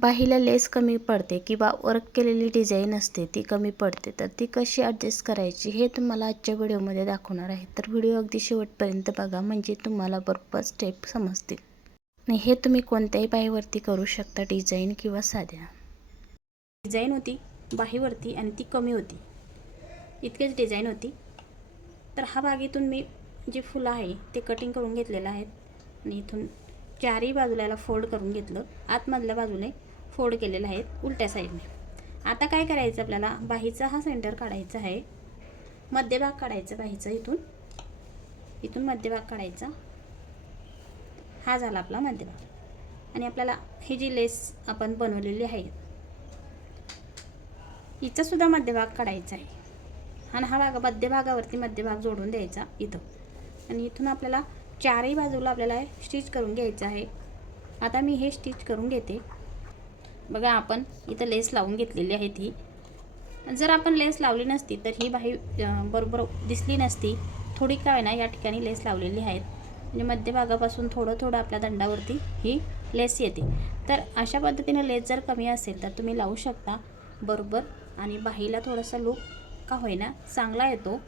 बाहीला लेस कमी पडते किंवा वर्क केलेली डिझाईन असते ती कमी पडते, तर ती कशी ॲडजस्ट करायची हे तुम्हाला आजच्या व्हिडिओमध्ये दाखवणार आहे. तर व्हिडिओ अगदी शेवटपर्यंत बघा, म्हणजे तुम्हाला बरोबर स्टेप समजतील. आणि हे तुम्ही कोणत्याही बाहीवरती करू शकता, डिझाईन किंवा साध्या. डिझाईन होती बाहीवरती आणि ती कमी होती, इतकेच डिझाईन होती. तर हा भाग इथून मी जे फुलं आहे ते कटिंग करून घेतलेलं आहे आणि इथून चारही बाजूला याला फोल्ड करून घेतलं. आतमधल्या बाजूने फोल्ड केलेलं आहे उलट्या साईडने. आता काय करायचं, आपल्याला बाहीचा हा सेंटर काढायचा आहे, मध्यभाग काढायचा बाहीचा, इथून मध्यभाग काढायचा. हा झाला आपला मध्यभाग. आणि आपल्याला ही जी लेस आपण बनवलेली आहे हिचा सुद्धा मध्यभाग काढायचा आहे आणि हा भाग मध्यभागावरती मध्यभाग जोडून द्यायचा इथं. आणि इथून आपल्याला चारही बाजूला आपल्याला स्टिच करून घ्यायचं आहे. आता मी हे स्टिच करून घेते. बघा, आपण इथं लेस लावून घेतलेली आहे. ही जर आपण लेस लावली नसती तर ही बाही बरोबर दिसली नसती. थोडी काय ना या ठिकाणी लेस लावलेली आहेत, म्हणजे मध्यभागापासून थोडं थोडं आपल्या दंडावरती ही लेस येते. तर अशा पद्धतीने लेस जर कमी असेल तर तुम्ही लावू शकता बरोबर, आणि बाहीला थोडासा लूक का होईना चांगला येतो.